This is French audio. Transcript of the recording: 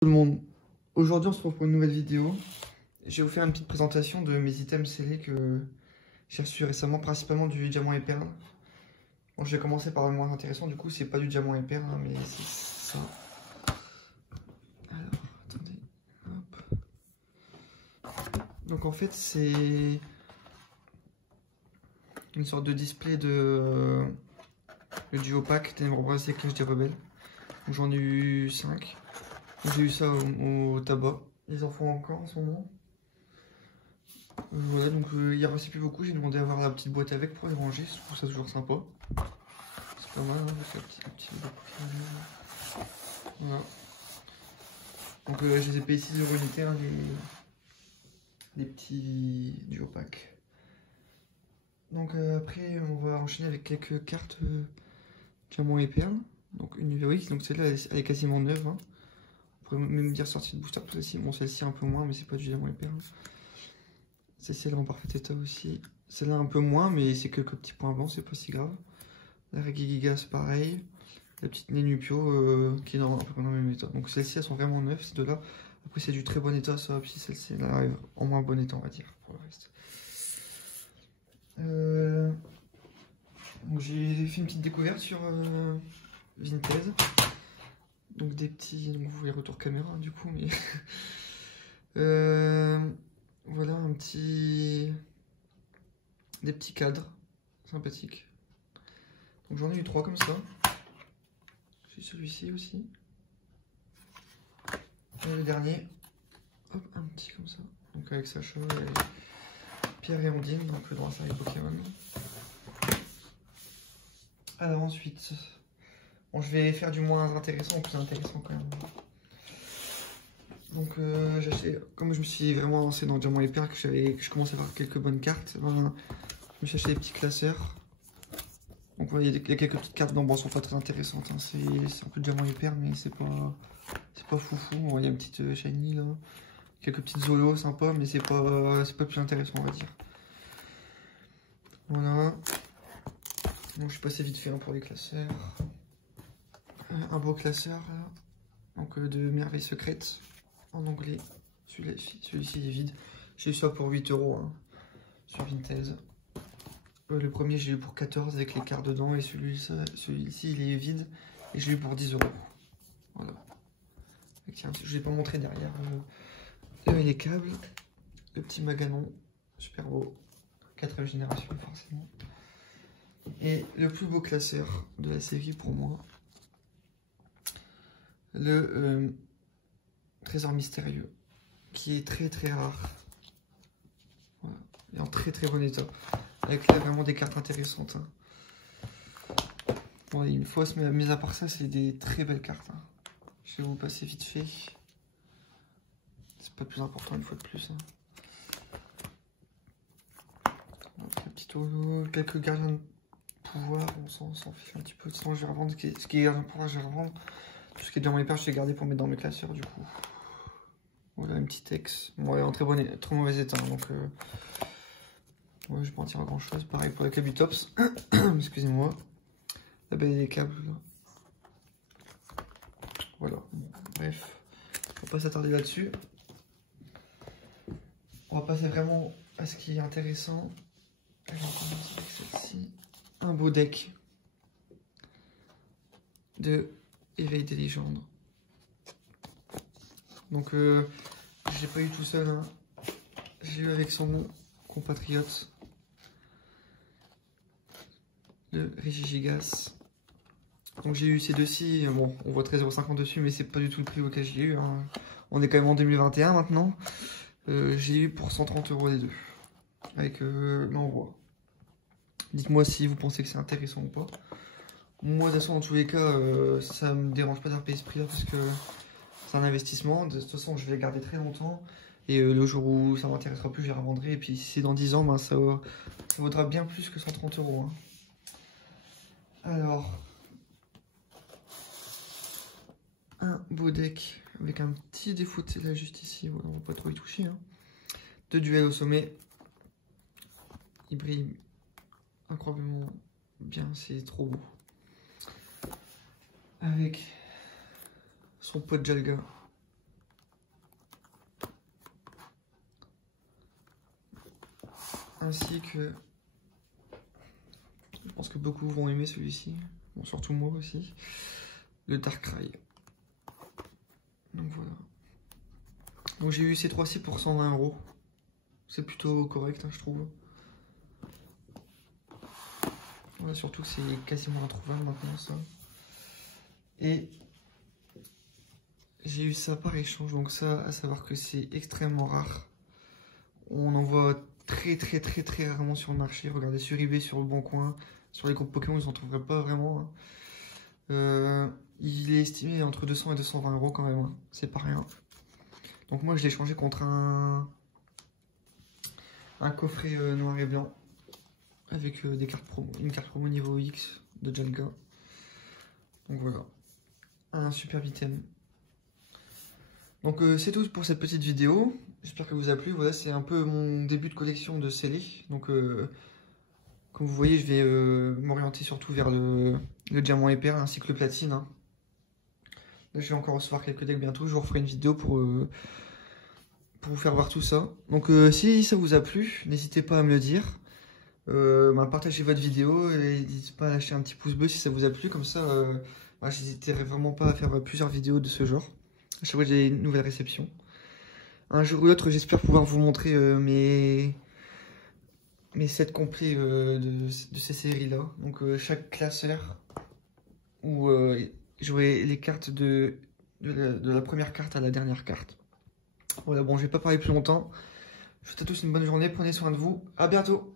Tout le monde, aujourd'hui on se retrouve pour une nouvelle vidéo. Je vais vous faire une petite présentation de mes items scellés que j'ai reçus récemment, principalement du diamant et perle. Bon, je vais commencer par le moins intéressant, du coup c'est pas du diamant et perle, hein, mais c'est ça. Alors, attendez, hop. Donc en fait c'est une sorte de display de le duo pack Ténèbres Brasier Clash des Rebelles. J'en ai eu 5. J'ai eu ça au tabac. Ils en font encore en ce moment. Voilà, donc il en restait plus beaucoup. J'ai demandé à avoir la petite boîte avec pour les ranger. Je trouve ça toujours sympa. C'est pas mal, hein, c'est un petit voilà. Donc je les ai payés 6 € unité, hein, les petits duo pack. Donc après, on va enchaîner avec quelques cartes diamant et perle. Donc une VOX, donc celle-là elle est quasiment neuve. Hein. On pourrait même dire sortie de booster pour celle-ci. Bon, celle-ci un peu moins, mais c'est pas du diamant et perle. C'est celle-là en parfait état aussi. Celle-là un peu moins, mais c'est quelques petits points blancs, c'est pas si grave. La Regigigas pareil. La petite Nenupio qui est un peu dans le même état. Donc celles-ci elles sont vraiment neuves, ces deux-là. Après c'est du très bon état ça, puis celle-ci elle arrive en moins bon état on va dire pour le reste. Donc j'ai fait une petite découverte sur Vinted. Donc des petits, donc vous voyez retour caméra du coup, mais voilà un petit, des petits cadres sympathiques. Donc j'en ai eu 3 comme ça. J'ai celui-ci aussi. Et le dernier, hop, un petit comme ça. Donc avec Sacha et Pierre et Ondine, donc dans la série Pokémon. Alors ensuite, bon, je vais faire du moins intéressant au plus intéressant quand même. Donc j'ai acheté, comme je me suis vraiment lancé dans Diamant et Perle, que je commençais à avoir quelques bonnes cartes, voilà, je me suis acheté des petits classeurs. Donc voilà, il y a quelques petites cartes, bon, elles sont pas très intéressantes, hein. C'est un peu de Diamant et Perle, mais c'est pas foufou. Bon, il y a une petite shiny là, quelques petites zolos sympas, mais c'est pas plus intéressant on va dire. Voilà. Donc je suis passé vite fait hein, pour les classeurs. Un beau classeur là. Donc de merveilles secrètes en anglais. Celui-ci est vide. J'ai eu ça pour 8 € hein, sur Vinted. Le premier j'ai eu pour 14 avec les cartes dedans et celui-ci il est vide et je l'ai eu pour 10 €. Voilà. Et tiens, je vais pas montrer derrière les câbles. Le petit Maganon, super beau. 4ème génération forcément. Et le plus beau classeur de la série pour moi, le trésor mystérieux, qui est très très rare. Voilà. Et en très très bon état. Avec là vraiment des cartes intéressantes. Hein. Bon, une fois, mais à part ça, c'est des très belles cartes. Hein. Je vais vous passer vite fait. C'est pas le plus important une fois de plus. Hein. Donc, un petit holo, quelques gardiens de pouvoir, on s'en fiche un petit peu. Sinon, je vais revendre ce qui est gardien de pouvoir, je vais revendre. Tout ce qui est dans mes perches, je vais garder pour mettre dans mes classeurs du coup. Voilà, une petite ex. Bon, elle est en très mauvais état. Donc, ouais, je vais pas en tirer grand chose. Pareil pour la Kabutops. Excusez-moi. La belle des câbles là. Voilà. Bon, bref. On va pas s'attarder là-dessus. On va passer vraiment à ce qui est intéressant. Je vais commencer avec celle-ci. Un beau deck de Éveil des légendes. Donc, j'ai pas eu tout seul. Hein. J'ai eu avec son compatriote, le Regigigas. Donc j'ai eu ces deux-ci. Bon, on voit 13,50 € dessus, mais c'est pas du tout le prix auquel j'ai eu. Hein. On est quand même en 2021 maintenant. J'ai eu pour 130 € les deux. Avec l'envoi. Dites-moi si vous pensez que c'est intéressant ou pas. Moi, de toute façon, dans tous les cas, ça me dérange pas d'avoir payé ce prix-là parce que c'est un investissement. De toute façon, je vais les garder très longtemps. Et le jour où ça m'intéressera plus, je les revendrai. Et puis si c'est dans 10 ans, ben, ça vaudra bien plus que 130 €. Hein. Alors, un beau deck avec un petit défaut là juste ici. Voilà, on va pas trop y toucher. Hein. 2 duels au sommet. Il brille incroyablement bien, c'est trop beau. Avec son pote Jalga. ainsi que... Je pense que beaucoup vont aimer celui-ci, bon, surtout moi aussi, le Darkrai. Donc voilà. Donc j'ai eu ces 3-ci pour 120 €. C'est plutôt correct, hein, je trouve. Voilà, surtout que c'est quasiment introuvable maintenant, ça. Et j'ai eu ça par échange, donc ça, à savoir que c'est extrêmement rare. On en voit très rarement sur le marché. Regardez sur eBay, sur le Bon Coin, sur les groupes Pokémon, vous n'en trouverez pas vraiment. Hein. Il est estimé entre 200 et 220 € quand même, hein. C'est pas rien. Donc moi je l'ai changé contre un coffret noir et blanc avec des cartes promo, une carte promo niveau X de Jalga. Donc voilà, un superbe item. Donc c'est tout pour cette petite vidéo. J'espère que vous a plu. Voilà, c'est un peu mon début de collection de scellés. Donc comme vous voyez, je vais m'orienter surtout vers le diamant et perle ainsi que le platine. Hein. Là, je vais encore recevoir quelques decks bientôt. Je vous referai une vidéo pour vous faire voir tout ça. Donc si ça vous a plu, n'hésitez pas à me le dire. Partagez votre vidéo et n'hésitez pas à lâcher un petit pouce bleu si ça vous a plu. Comme ça, j'hésiterai vraiment pas à faire plusieurs vidéos de ce genre. À chaque fois que j'ai une nouvelle réception. Un jour ou l'autre, j'espère pouvoir vous montrer mes sets complets de ces séries-là. Donc chaque classeur où j'aurai les cartes de la première carte à la dernière carte. Voilà, bon, je vais pas parler plus longtemps. Je vous souhaite à tous une bonne journée, prenez soin de vous, à bientôt!